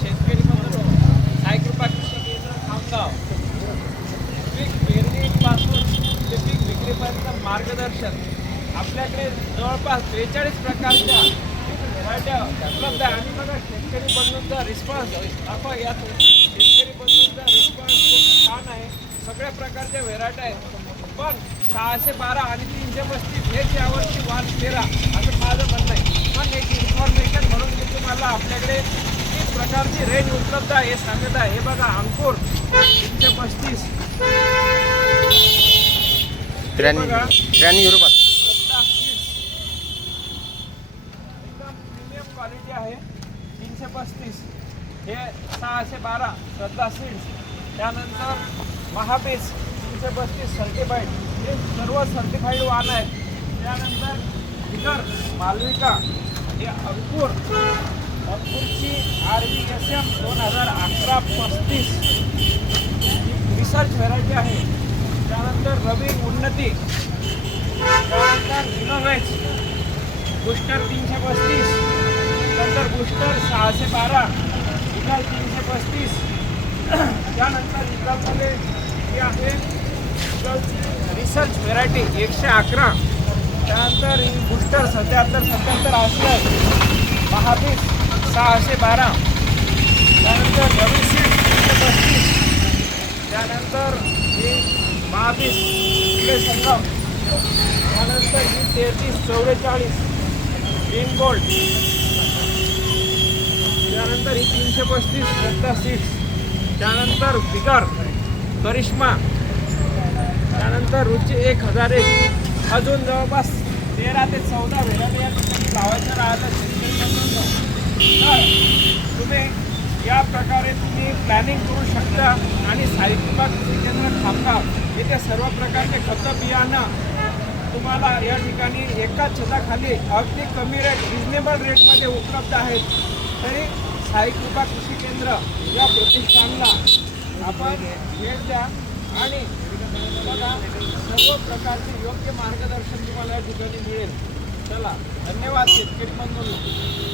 शेतकरी बंधू, साई कृपा कृषी केंद्र खामगाव पीक पेरणीपासून ते पीक विक्रीपर्यंत मार्गदर्शन आपल्याकडे जवळपास 42 प्रकारच्या व्हरायट्या उपलब्ध आहे. आणि बघा शेतकरी बंधूंचा रिस्पॉन्स दाखवा, यात शेतकरी बंधूंचा रिस्पॉन्स खूप छान आहे. सगळ्या प्रकारच्या व्हेरायट्या आहेत, पण 612 आणि 335 हेच यावर्षी वाल 13 असं माझं म्हणणं आहे. पण एक इन्फॉर्मेशन म्हणून मी तुम्हाला आपल्याकडे 3 प्रकारची रेंज उपलब्ध आहे हे सांगत आहे. हे बघा अंकुर 335, 93 युरोपात एकदम प्रीमियम क्वालिटी आहे 335. हे 612 श्रद्धा सीड्स. त्यानंतर महाबीज 332 सर्टिफाईड, हे सर्व सर्टिफाईड वाहन आहेत. त्यानंतर बिगर मालविका, हे अंकुरची RVSM 2011-35 रिसर्च व्हेरायटी आहे. त्यानंतर रवी उन्नती, त्यानंतर इनोव्हेज बुस्टर 335, नंतर बुस्टर 612, इगल 335. त्यानंतर इगलमध्ये ही आहे इगलची रिसर्च व्हेरायटी 111. त्यानंतर ही बुस्टर 77 अशी आहे. महाबीज 612, त्यानंतर रवी सीड 335, त्यानंतर ही महाबीज इकडे संगम, त्यानंतर ही 3344 ग्रीन गोल्ड, त्यानंतर ही 335 श्रद्धा सीड्स, त्यानंतर बिगर करिश्मा, त्यानंतर रुची 1001. अजून जवळपास 13 ते 14 व्हेरायटी या ठिकाणी लावायचं राहतं. तर तुम्ही या प्रकारे तुम्ही प्लॅनिंग करू शकता. आणि साई कृपा कृषी केंद्र खामगाव येथे सर्व प्रकारचे खतं बियाणं तुम्हाला या ठिकाणी एकाच छताखाली अगदी कमी रेट, रिजनेबल रेटमध्ये उपलब्ध आहेत. तरी साई कृपा कृषी केंद्र या प्रतिष्ठानला आपण भेट द्या आणि बघा, सर्व प्रकारचे योग्य मार्गदर्शन तुम्हाला या ठिकाणी मिळेल. चला, धन्यवाद शेतकरी बंधूंनो.